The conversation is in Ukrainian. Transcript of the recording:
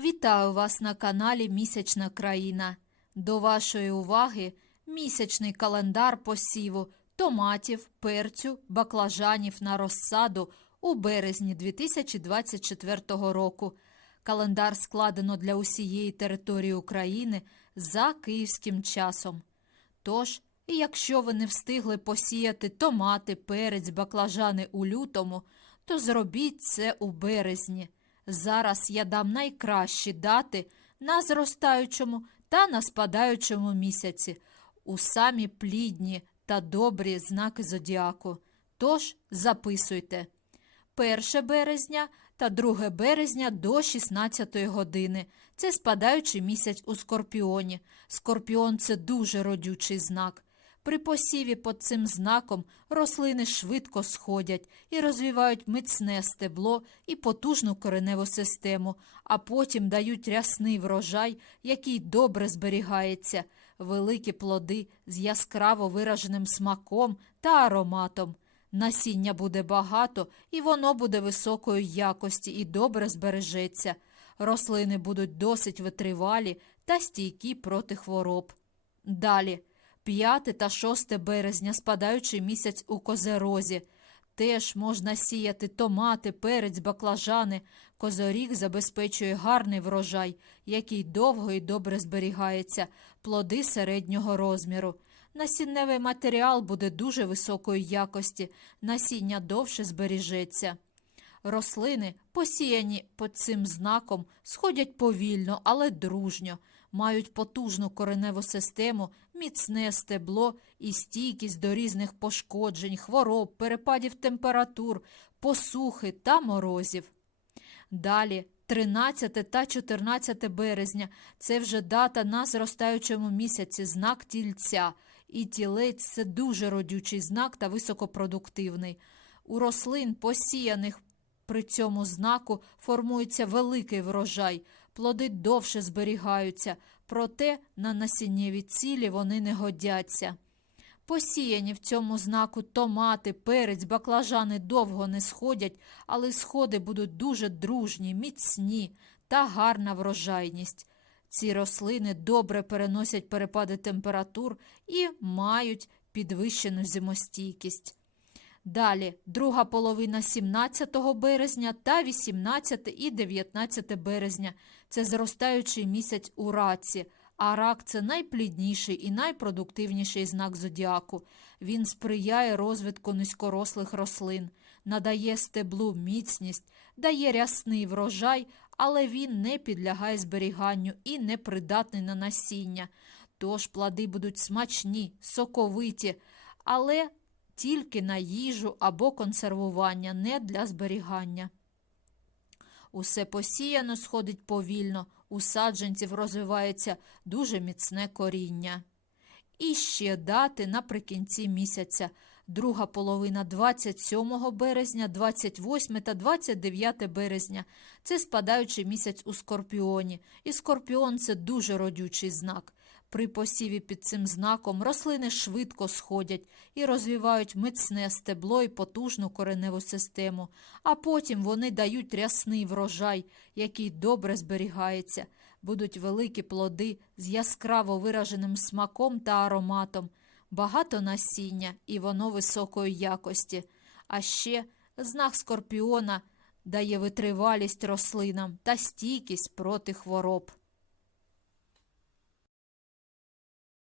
Вітаю вас на каналі Місячна країна. До вашої уваги місячний календар посіву томатів, перцю, баклажанів на розсаду у березні 2024 року. Календар складено для усієї території України за київським часом. Тож, якщо ви не встигли посіяти томати, перець, баклажани у лютому, то зробіть це у березні. Зараз я дам найкращі дати на зростаючому та на спадаючому місяці у самі плідні та добрі знаки зодіаку. Тож записуйте 1 березня та 2 березня до 16 години. Це спадаючий місяць у Скорпіоні. Скорпіон це дуже родючий знак. При посіві під цим знаком рослини швидко сходять і розвивають міцне стебло і потужну кореневу систему, а потім дають рясний врожай, який добре зберігається, великі плоди з яскраво вираженим смаком та ароматом. Насіння буде багато і воно буде високої якості і добре збережеться. Рослини будуть досить витривалі та стійкі проти хвороб. Далі. 5 та 6 березня спадаючий місяць у козерозі. Теж можна сіяти томати, перець, баклажани. Козоріг забезпечує гарний врожай, який довго і добре зберігається, плоди середнього розміру. Насінневий матеріал буде дуже високої якості, насіння довше зберіжеться. Рослини, посіяні під цим знаком, сходять повільно, але дружньо, мають потужну кореневу систему, міцне стебло і стійкість до різних пошкоджень, хвороб, перепадів температур, посухи та морозів. Далі 13 та 14 березня це вже дата на зростаючому місяці, знак тільця. І тілець це дуже родючий знак та високопродуктивний. У рослин, посіяних при цьому знаку, формується великий врожай, плоди довше зберігаються, проте на насіннєві цілі вони не годяться. Посіяні в цьому знаку томати, перець, баклажани довго не сходять, але сходи будуть дуже дружні, міцні та гарна врожайність. Ці рослини добре переносять перепади температур і мають підвищену зимостійкість. Далі, друга половина 17 березня та 18 і 19 березня це зростаючий місяць у раці, а рак це найплідніший і найпродуктивніший знак зодіаку. Він сприяє розвитку низькорослих рослин, надає стеблу міцність, дає рясний врожай, але він не підлягає зберіганню і не придатний на насіння. Тож плоди будуть смачні, соковиті, але тільки на їжу або консервування, не для зберігання. Усе посіяно сходить повільно, у саджанців розвивається дуже міцне коріння. І ще дати наприкінці місяця, друга половина 27 березня, 28 та 29 березня. Це спадаючий місяць у скорпіоні, і скорпіон це дуже родючий знак. При посіві під цим знаком рослини швидко сходять і розвивають міцне стебло і потужну кореневу систему, а потім вони дають рясний врожай, який добре зберігається, будуть великі плоди з яскраво вираженим смаком та ароматом, багато насіння і воно високої якості. А ще знак скорпіона дає витривалість рослинам та стійкість проти хвороб.